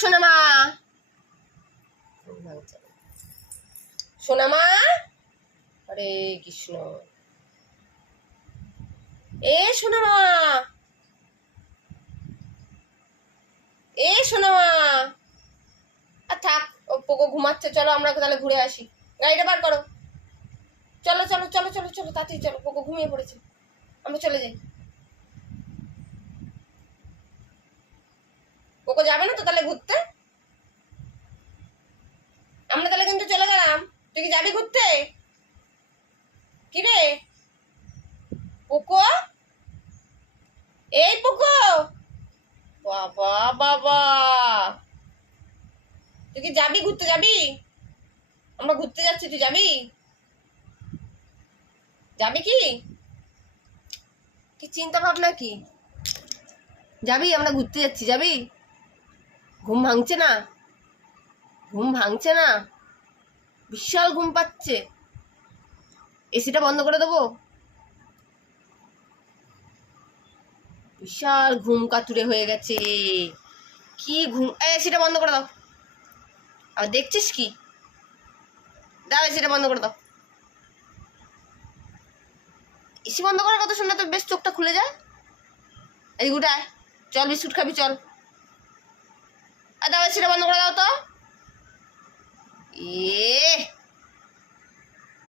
সোনা মা, সোনা মা, হরে কৃষ্ণ। এ সোনা মা, এ সোনা মা। আর থাক, ও পোকো ঘুমাচ্ছে, চলো আমরা তাহলে ঘুরে আসি। গাড়িটা বার করো, চলো চলো চলো চলো চলো, তাড়াতাড়ি চলো, পোকো ঘুমিয়ে পড়েছে, আমরা চলে যাই। পোকো যাবে না তো তাহলে ঘুরতে? আমরা তাহলে কিন্তু চলে গেলাম। তুই কি যাবি ঘুরতে? কি রে পোকো, এই পোকো, বাবা বাবা, তুই কি যাবি ঘুরতে? যাবি? আমরা ঘুরতে যাচ্ছি, তুই যাবি? যাবি কি? কি চিন্তা ভাবনা কি? যাবি? আমরা ঘুরতে যাচ্ছি, যাবি? ঘুম ভাঙছে না? ঘুম ভাঙছে না? বিশাল ঘুম পাচ্ছে। এসিটা বন্ধ করে দেবো? বিশাল ঘুম কাতুরে হয়ে গেছে। কি ঘুম, এসিটা বন্ধ করে দাও। আর দেখছিস কি? দাও, এসিটা বন্ধ করে দাও। এসি বন্ধ করার কথা শুনলে তো বেশ চোখটা খুলে যায়। এই গুটায় চল, বিস্কুট খাবি চল। আর দাও, এসিটা বন্ধ করে দাও তো। এ